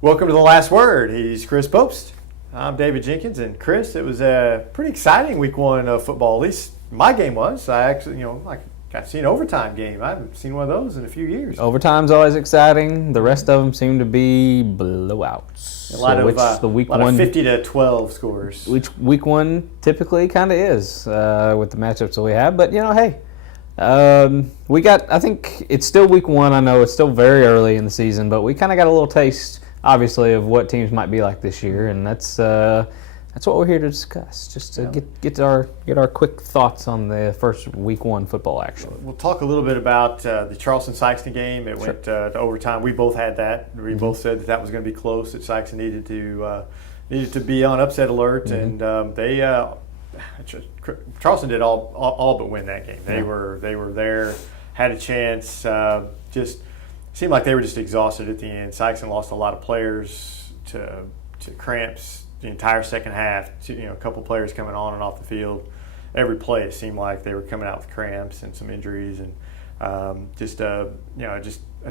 Welcome to The Last Word. He's Chris Popst. I'm David Jenkins. And Chris, it was a pretty exciting week one of football. At least my game was. I actually, I got to see an overtime game. I haven't seen one of those in a few years. Overtime's always exciting. The rest of them seem to be blowouts. A lot of 50 to 12 scores. Which week one typically kind of is with the matchups that we have. But, hey, I think it's still week one. I know it's still very early in the season, but we kind of got a little taste, obviously, of what teams might be like this year, and that's what we're here to discuss. Just to get our quick thoughts on the first week one football action. We'll talk a little bit about the Charleston-Sykeston game. It went to overtime. We both had that. We both said that was going to be close. That Sykeston needed to be on upset alert, and Charleston did all but win that game. They were there, had a chance. Just seemed like they were just exhausted at the end. Sykeston lost a lot of players to cramps the entire second half. A couple players coming on and off the field. Every play it seemed like they were coming out with cramps and some injuries, and just a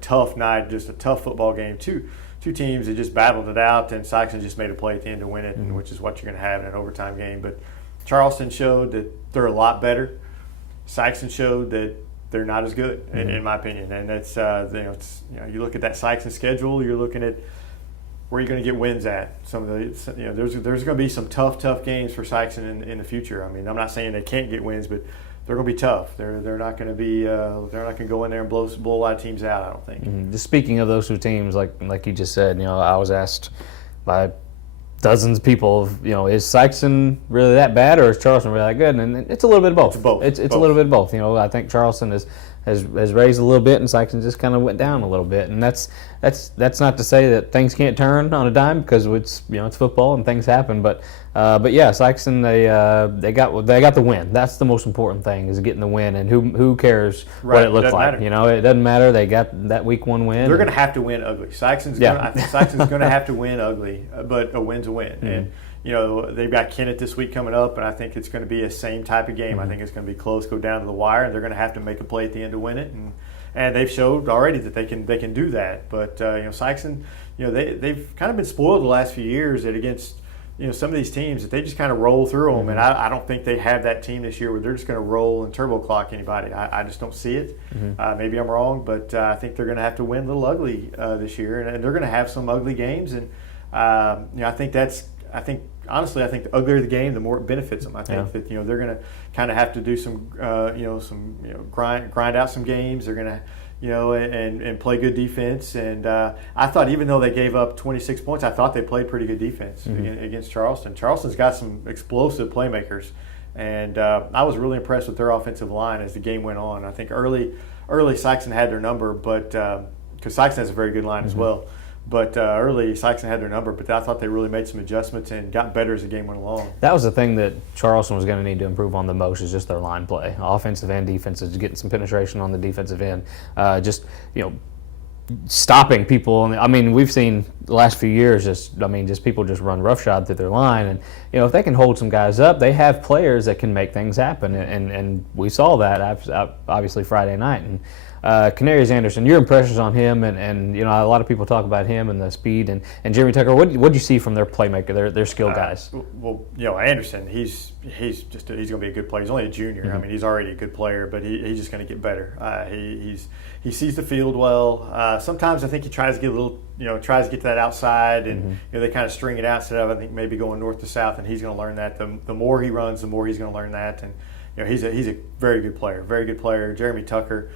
tough night, just a tough football game. Two teams that just battled it out, and Sykeston just made a play at the end to win it, which is what you're going to have in an overtime game. But Charleston showed that they're a lot better. Sykeston showed that they're not as good, in my opinion. And that's you look at that Sykeston schedule, you're looking at where you're going to get wins at. Some of the there's going to be some tough games for Sykeston in the future. I mean, I'm not saying they can't get wins, but they're going to be tough. They're not going to be they're not going to go in there and blow a lot of teams out, I don't think. Just speaking of those two teams, like you just said, I was asked by dozens of people, is Sykeston really that bad or is Charleston really that good? And it's a little bit of both. It's a little bit of both. I think Charleston has raised a little bit and Sykeston just kind of went down a little bit. And that's not to say that things can't turn on a dime, because it's it's football and things happen. But yeah, Sykeston they got the win. That's the most important thing, is getting the win. And who cares what it looks like? It doesn't matter. They got that week one win. They're going to have to win ugly. I think Sykeston's going to have to win ugly, but a win's a win. And they've got Kennett this week coming up, and I think it's going to be a same type of game. I think it's going to be close, go down to the wire, and they're going to have to make a play at the end to win it. And they've showed already that they can do that. But Sykeston, they've kind of been spoiled the last few years that against some of these teams that they just kind of roll through them. And I don't think they have that team this year where they're just going to roll and turbo clock anybody. I just don't see it. Maybe I'm wrong, but I think they're going to have to win a little ugly this year, and they're going to have some ugly games. And honestly, I think the uglier the game, the more it benefits them. I think that they're going to kind of have to do some grind out some games. They're going to and play good defense. And I thought, even though they gave up 26 points, I thought they played pretty good defense against Charleston. Charleston's got some explosive playmakers, and I was really impressed with their offensive line as the game went on. I think early Sykeston had their number, but because Sykeston has a very good line as well. But early, Sykeston had their number, but I thought they really made some adjustments and got better as the game went along. That was the thing that Charleston was going to need to improve on the most, is just their line play. Offensive and defensive, getting some penetration on the defensive end. Stopping people. I mean, we've seen the last few years just people just run roughshod through their line. And, if they can hold some guys up, they have players that can make things happen. And we saw that, obviously, Friday night. And Canarius Anderson, your impressions on him, and a lot of people talk about him and the speed, and Jeremy Tucker. What did you see from their playmaker, their skill guys? Well, Anderson, he's going to be a good player. He's only a junior. I mean, he's already a good player, but he's just going to get better. He sees the field well. Sometimes I think he tries to get a little, tries to get to that outside, and they kind of string it out instead of, I think, maybe going north to south, and he's going to learn that. The more he runs, the more he's going to learn that, and he's a very good player. Jeremy Tucker.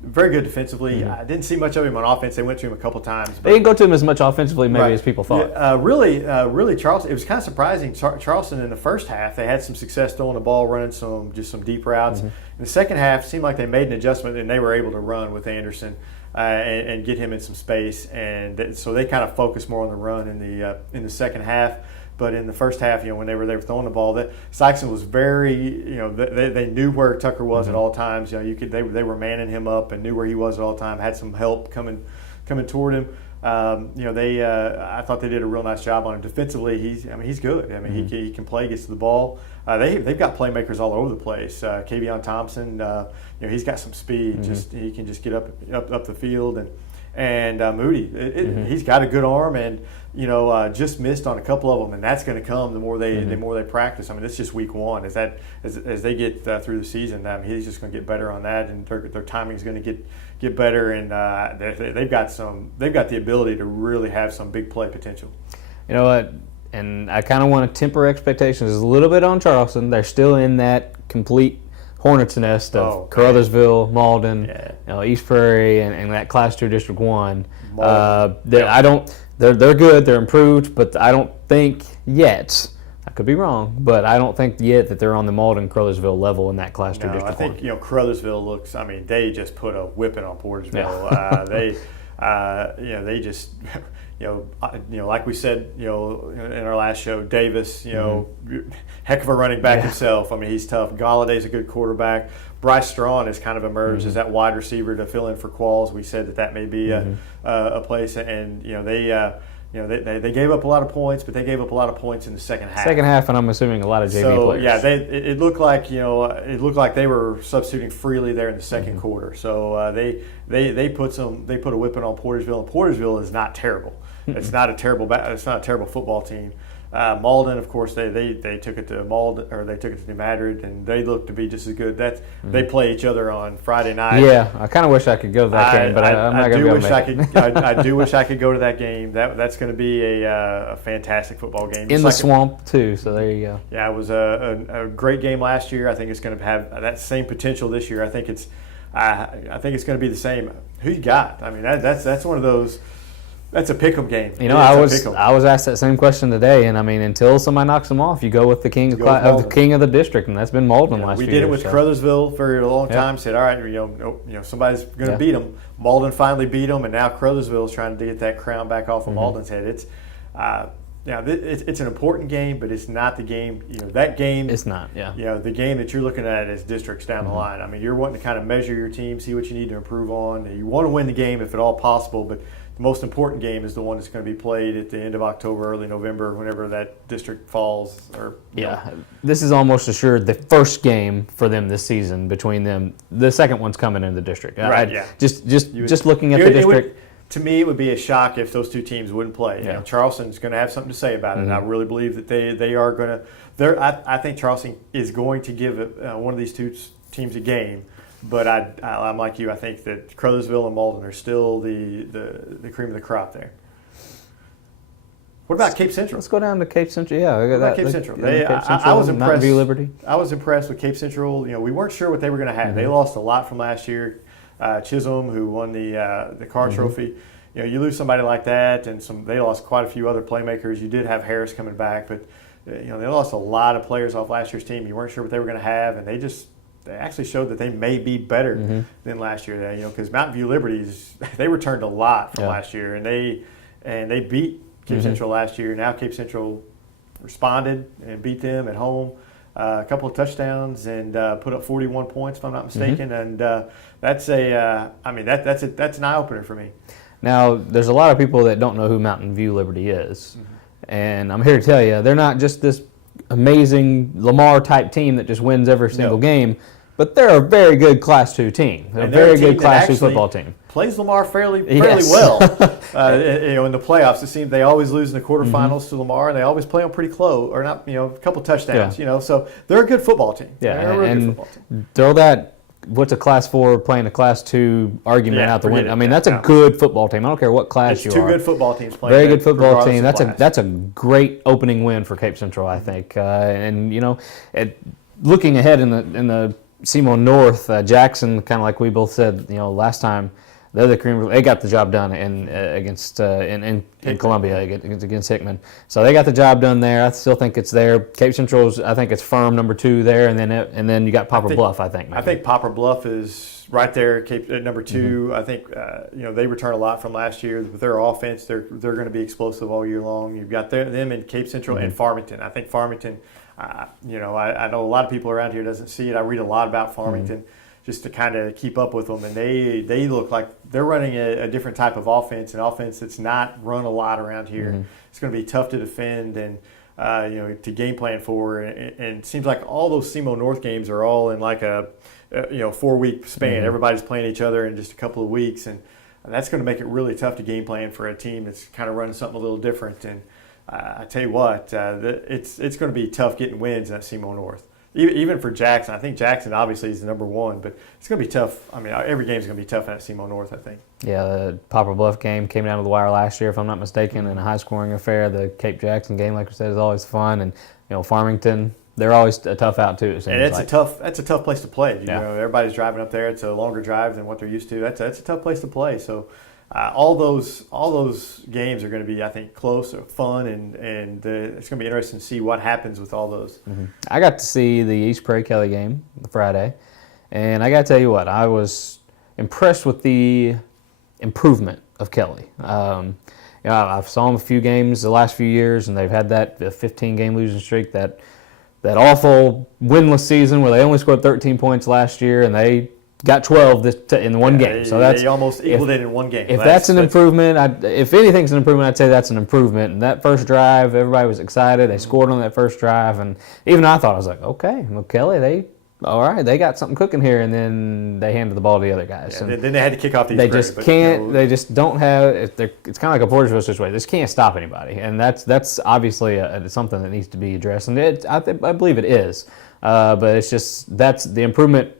Very good defensively. I didn't see much of him on offense. They went to him a couple times. They didn't go to him as much offensively maybe as people thought. Yeah, really, Charleston. It was kind of surprising. Charleston in the first half, they had some success throwing the ball, running some deep routes. In the second half, it seemed like they made an adjustment and they were able to run with Anderson and get him in some space. And so they kind of focused more on the run in the second half. But in the first half, when they were throwing the ball, that Sykeston was very, they knew where Tucker was at all times. They were manning him up and knew where he was at all time. Had some help coming toward him. I thought they did a real nice job on him defensively. He's good. I mean, he can play, gets to the ball. They've got playmakers all over the place. Kavion Thompson, he's got some speed. He can just get up the field, and Moody. He's got a good arm, and just missed on a couple of them, and that's going to come the more they practice. I mean, it's just week one. As they get through the season, he's just going to get better on that, and their timing is going to get better, and they've got the ability to really have some big play potential. You know what? And I kind of want to temper expectations a little bit on Charleston. They're still in that complete hornet's nest of Caruthersville, Malden, East Prairie, and that Class 2 District 1. They're good, they're improved, but I don't think yet, I could be wrong, but I don't think yet that they're on the Malden-Caruthersville level in that Class 2 District 1. I think, Caruthersville looks, they just put a whipping on Portersville. They just... like we said, in our last show, Davis, heck of a running back himself. He's tough. Galladay's a good quarterback. Bryce Strawn has kind of emerged as that wide receiver to fill in for Qualls. We said that may be a place, and they gave up a lot of points, but they gave up a lot of points in the second half. Second half, and I'm assuming a lot of JV players. Yeah, it looked like they were substituting freely there in the second quarter. So they put a whipping on Portersville, and Portersville is not terrible. It's not a terrible football team. Malden, of course, they took it to Malden, or they took it to New Madrid, and they look to be just as good. They play each other on Friday night. Yeah, I kind of wish I could go to that game, but I'm not going to go. I do wish I could go to that game. That's going to be a fantastic football game. In the swamp too, so there you go. Yeah, it was a great game last year. I think it's going to have that same potential this year. I think it's going to be the same. Who you got? That's one of those. That's a pick'em game. I was asked that same question today, and until somebody knocks them off, you go with the king of the district, and that's been Malden last year. We did it with Caruthersville for a long time. Said, all right, somebody's going to beat them. Malden finally beat them, and now Caruthersville is trying to get that crown back off of Malden's head. It's an important game, but it's not the game. That game. It's not. Yeah. The game that you're looking at is districts down the line. You're wanting to kind of measure your team, see what you need to improve on. You want to win the game if at all possible, but the most important game is the one that's going to be played at the end of October, early November, whenever that district falls. This is almost assured the first game for them this season between them. The second one's coming in the district. Right. Just looking at the district. To me, it would be a shock if those two teams wouldn't play. Charleston's going to have something to say about it. And I really believe that they are going to. I think Charleston is going to give one of these two teams a game. But I'm like you. I think that Caruthersville and Malden are still the cream of the crop there. What about Cape Central? Let's go down to Cape Central. Yeah, what about Cape Central? I was impressed. Mountain View Liberty. I was impressed with Cape Central. We weren't sure what they were going to have. They lost a lot from last year. Chisholm, who won the Carr Trophy. You lose somebody like that, and they lost quite a few other playmakers. You did have Harris coming back, but they lost a lot of players off last year's team. You weren't sure what they were going to have, and they actually showed that they may be better than last year. Because Mountain View Liberties, they returned a lot from last year, and they beat Cape Central last year. Now Cape Central responded and beat them at home, a couple of touchdowns, and put up 41 points, if I'm not mistaken. And that's that's an eye opener for me. Now, there's a lot of people that don't know who Mountain View Liberty is, and I'm here to tell you, they're not just this amazing Lamar-type team that just wins every single game, but they're a very good Class 2 team. They're a very good Class 2 football team. Plays Lamar fairly well. In the playoffs, it seems they always lose in the quarterfinals to Lamar, and they always play them pretty close, or not. A couple touchdowns. So they're a good football team. Yeah, and throw that. What's a Class 4 playing a Class 2 argument out the window? That's a good football team. I don't care what class you are. Two good football teams playing. Very good football team. That's a great opening win for Cape Central, I think. Looking ahead in the SEMO North, Jackson, kind of like we both said, last time, they're the cream. They got the job done against Columbia against Hickman. So they got the job done there. I still think it's there. Cape Central's, I think it's firm number 2 there, and then you got Poplar Bluff. I think. Maybe. I think Poplar Bluff is right there. Cape at number 2. I think they return a lot from last year with their offense. They're going to be explosive all year long. You've got them in Cape Central and Farmington. I think Farmington. I know a lot of people around here doesn't see it. I read a lot about Farmington. Just to kind of keep up with them, and they look like they're running a different type of offense, an offense that's not run a lot around here. It's going to be tough to defend and to game plan for, and it seems like all those SEMO North games are all in like a 4-week span. Everybody's playing each other in just a couple of weeks, and that's going to make it really tough to game plan for a team that's kind of running something a little different. And I tell you what, it's going to be tough getting wins at SEMO North. Even for Jackson. I think Jackson obviously is the number one, but it's going to be tough. I mean, every game is going to be tough at SEMO North, I think. Yeah, the Poplar Bluff game came down to the wire last year, if I'm not mistaken, in a high-scoring affair. The Cape Jackson game, like we said, is always fun. And, Farmington, they're always a tough out, too, it seems and it's like. that's a tough place to play. You know, everybody's driving up there. It's a longer drive than what they're used to. That's a tough place to play. So all those games are going to be, I think, close, fun, and it's going to be interesting to see what happens with all those. Mm-hmm. I got to see the East Prairie Kelly game Friday, and I got to tell you what, I was impressed with the improvement of Kelly. I've saw them a few games the last few years, and they've had that 15-game losing streak, that awful winless season where they only scored 13 points last year, and they got 12 in one game. So they almost equaled it in one game. If that's an improvement, if anything's an improvement, I'd say that's an improvement. And that first drive, everybody was excited. They scored on that first drive, and even I thought, I was like, okay, well, Kelly, they got something cooking here, and then they handed the ball to the other guys. Yeah, then they had to kick off these. They just can't. They just don't have. It's kind of like a Portersville situation. They just can't stop anybody, and that's obviously something that needs to be addressed. And I believe it is, but it's just that's the improvement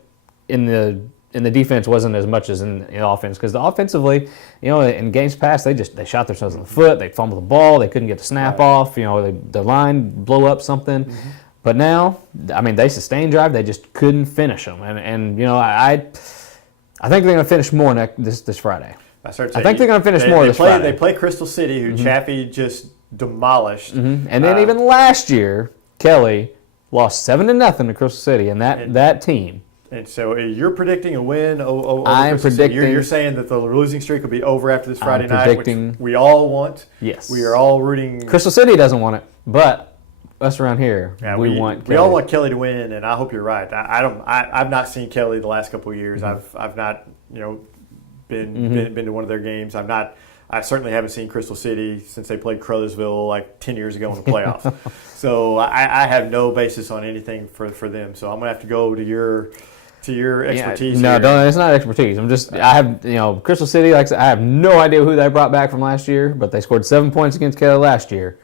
in the defense wasn't as much as in the offense, because offensively, in games past they shot themselves in the foot, they fumbled the ball, they couldn't get the snap off, the line blew up something. Mm-hmm. But now, I mean, they sustained drive, they just couldn't finish them, and I think they're going to finish more this Friday. I think they're going to finish more this Friday. They play Crystal City, who Chaffee just demolished, and then even last year, Kelly lost 7-0 to Crystal City, and that team. And so you're predicting a win over I'm Crystal predicting. City. You're saying that the losing streak will be over after this Friday night, which we all want. Yes. We are all rooting. Crystal City doesn't want it, but us around here, we want Kelly. We all want Kelly to win, and I hope you're right. I've not seen Kelly the last couple of years. Mm-hmm. I've not been to one of their games. I certainly haven't seen Crystal City since they played Crothersville like 10 years ago in the playoffs. So I have no basis on anything for them. So I'm gonna have to go to your expertise. No, it's not expertise. I have Crystal City. Like I said, I have no idea who they brought back from last year, but they scored 7 points against Kelly last year.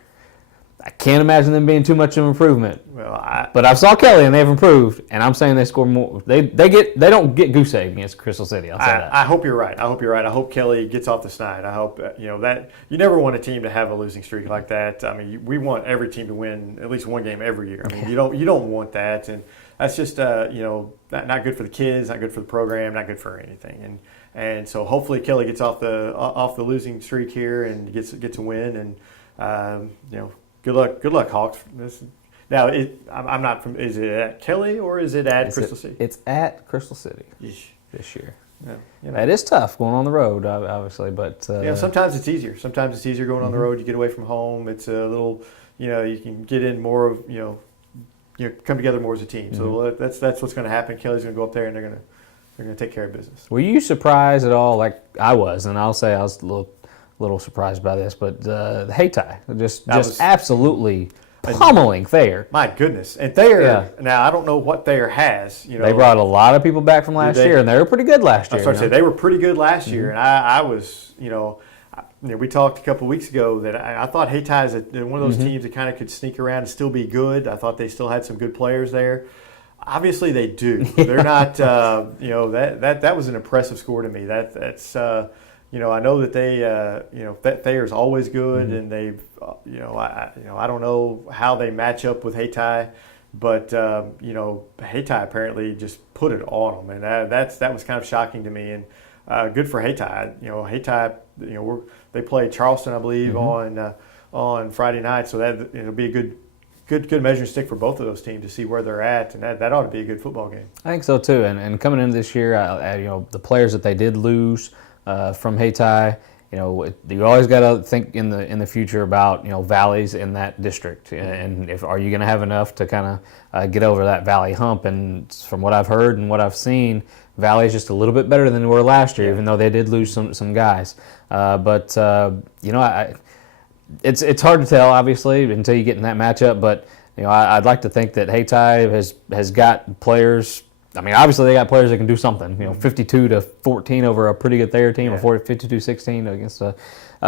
I can't imagine them being too much of an improvement. But I saw Kelly and they've improved, and I'm saying they score more. They don't get goose egg against Crystal City. I'll say that. I hope you're right. I hope Kelly gets off the snide. I hope that you never want a team to have a losing streak like that. I mean, we want every team to win at least one game every year. I mean, you don't want that, and that's just not good for the kids, not good for the program, not good for anything. And so hopefully Kelly gets off the losing streak here and gets a win, and good luck Hawks. Now, I'm not from. Is it at Kelly or is it at Crystal City? It's at Crystal City this year. Yeah, It is tough going on the road, obviously, but sometimes it's easier. Sometimes it's easier going on the road. You get away from home. It's a little, you can get in more of, come together more as a team. So that's what's going to happen. Kelly's going to go up there and they're going to take care of business. Were you surprised at all? Like I was, and I'll say I was a little surprised by this, but the Hayti just absolutely pummeling Thayer. My goodness. And Thayer, now I don't know what Thayer has. They brought a lot of people back from last year, and they were pretty good last year. I started to say, they were pretty good last year, and I was, we talked a couple of weeks ago that I thought Hayti is one of those teams that kind of could sneak around and still be good. I thought they still had some good players there. Obviously they do. They're not, that was an impressive score to me. That's I know that they, that Thayer's always good, and they've, I don't know how they match up with Hayti, but Hayti apparently just put it on them, and that was kind of shocking to me, and good for Hayti. Hayti, they play Charleston, I believe, on Friday night, so that it'll be a good measuring stick for both of those teams to see where they're at, and that ought to be a good football game. I think so too, and coming into this year, the players that they did lose from Hayti, you always got to think in the future about valleys in that district, and are you going to have enough to kind of get over that valley hump? And from what I've heard and what I've seen, Valley is just a little bit better than they were last year, even though they did lose some guys. But it's hard to tell, obviously, until you get in that matchup. But I'd like to think that Hayti has got players I mean, obviously they got players that can do something. 52-14 over a pretty good Thayer team, or 52-16 against a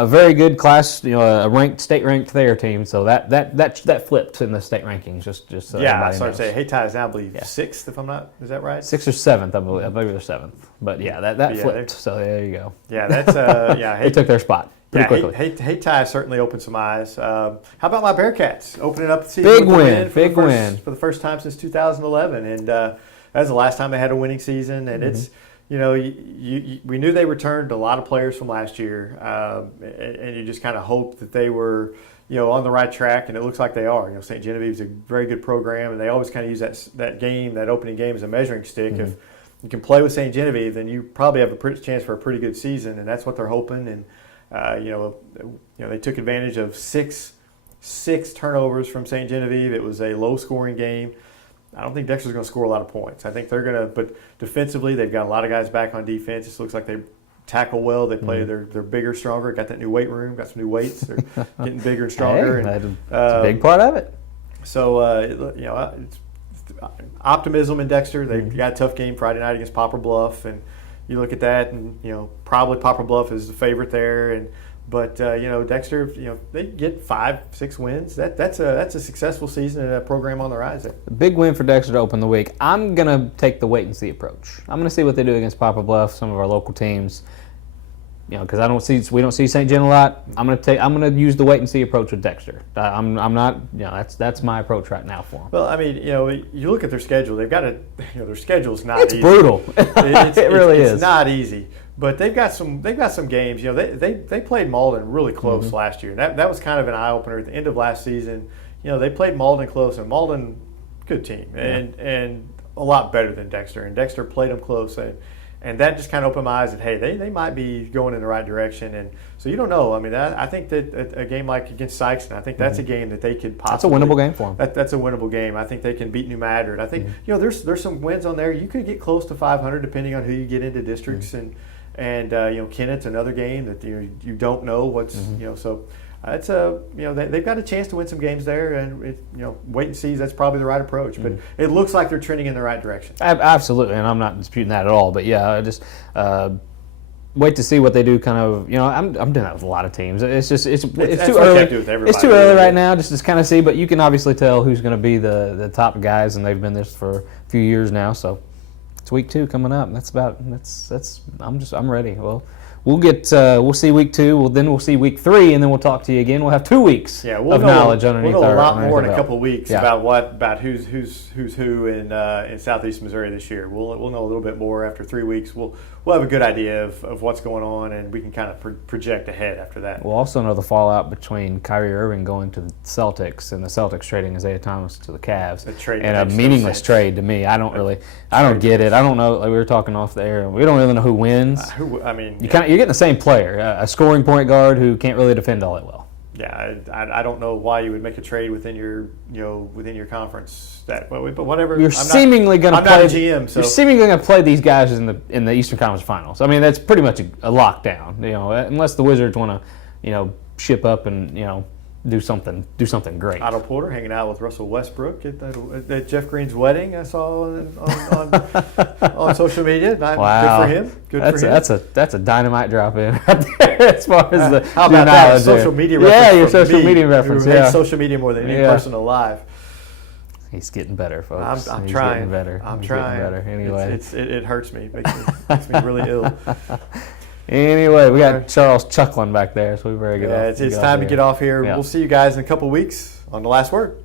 very good class, a state-ranked Thayer team. So that flipped in the state rankings. Just so I started to say Hayti is now, I believe, 6th, if I'm not. Is that right? 6th or 7th, I believe. I believe they're 7th. But that flipped. So there you go. Yeah, that's they took their spot. Quickly. Hayti certainly opened some eyes. How about my Bearcats opening up the season? Big win for the first time since 2011, and that was the last time they had a winning season. And it's we knew they returned a lot of players from last year, and you just kind of hoped that they were on the right track, and it looks like they are. St. Genevieve is a very good program, and they always kind of use that opening game as a measuring stick. If you can play with St. Genevieve, then you probably have a chance for a pretty good season, and that's what they're hoping. And they took advantage of six turnovers from St. Genevieve. It was a low-scoring game. I don't think Dexter's going to score a lot of points. I think they're going to, but defensively, they've got a lot of guys back on defense. It looks like they tackle well. They play. They're bigger, stronger. Got that new weight room. Got some new weights. They're getting bigger and stronger. That's a big part of it. So it's optimism in Dexter. They got a tough game Friday night against Poplar Bluff, and you look at that, and probably Poplar Bluff is the favorite there, but Dexter, they get 5-6 wins. That's a successful season and a program on the rise there. A big win for Dexter to open the week. I'm gonna take the wait and see approach. I'm gonna see what they do against Poplar Bluff, some of our local teams. Because we don't see St. Gen a lot. I'm gonna use the wait and see approach with Dexter. I'm not. That's my approach right now for them. Well, I mean, you look at their schedule. They've got their schedule's not easy. It's brutal. It really is. It's not easy. But they've got some games. They played Malden really close last year. That was kind of an eye opener at the end of last season. They played Malden close, and Malden, good team, and a lot better than Dexter. And Dexter played them close, and that just kind of opened my eyes that, hey, they might be going in the right direction. And so you don't know. I mean, I think that a game like against Sykeston, I think that's a game that they could possibly. That's a winnable game for them. That's a winnable game. I think they can beat New Madrid. I think there's some wins on there. You could get close to 500 depending on who you get into districts, and Kennett's another game that you don't know what's so. It's they've got a chance to win some games there, and wait and see. That's probably the right approach, but it looks like they're trending in the right direction. Absolutely, and I'm not disputing that at all. But yeah, I just wait to see what they do. Kind of, I'm doing that with a lot of teams. It's just it's too early. It's too early right now, just to kind of see. But you can obviously tell who's going to be the top guys, and they've been this for a few years now. So it's week 2 coming up. I'm ready. Well. We'll see week 2. We'll see week 3, and then we'll talk to you again. We'll have 2 weeks of knowledge underneath. We'll know a lot more in a couple of weeks about who's who in Southeast Missouri this year. We'll know a little bit more after 3 weeks. We'll have a good idea of what's going on, and we can kind of project ahead after that. We'll also know the fallout between Kyrie Irving going to the Celtics and the Celtics trading Isaiah Thomas to the Cavs, and a meaningless trade to me. I don't get it. I don't know. Like we were talking off the air, we don't really know who wins. You're getting the same player, a scoring point guard who can't really defend all that well. Yeah, I don't know why you would make a trade within your conference but whatever. You're seemingly going to play. I'm not a GM, so you're seemingly going to play these guys in the Eastern Conference Finals. I mean, that's pretty much a lockdown. Unless the Wizards want to ship up and do something great. Otto Porter hanging out with Russell Westbrook at Jeff Green's wedding. I saw on social media. Wow, good for him. That's a dynamite drop in right there as far as the how about that social media reference? Yeah, your social media reference. Who hates social media more than any person alive. He's getting better, folks. I'm He's trying. Getting better. I'm He's trying. Getting better. Anyway, it hurts me. It makes me really ill. Anyway, we got Charles chuckling back there, so we better get off. It's time to get off here. Yeah. We'll see you guys in a couple of weeks on The Last Word.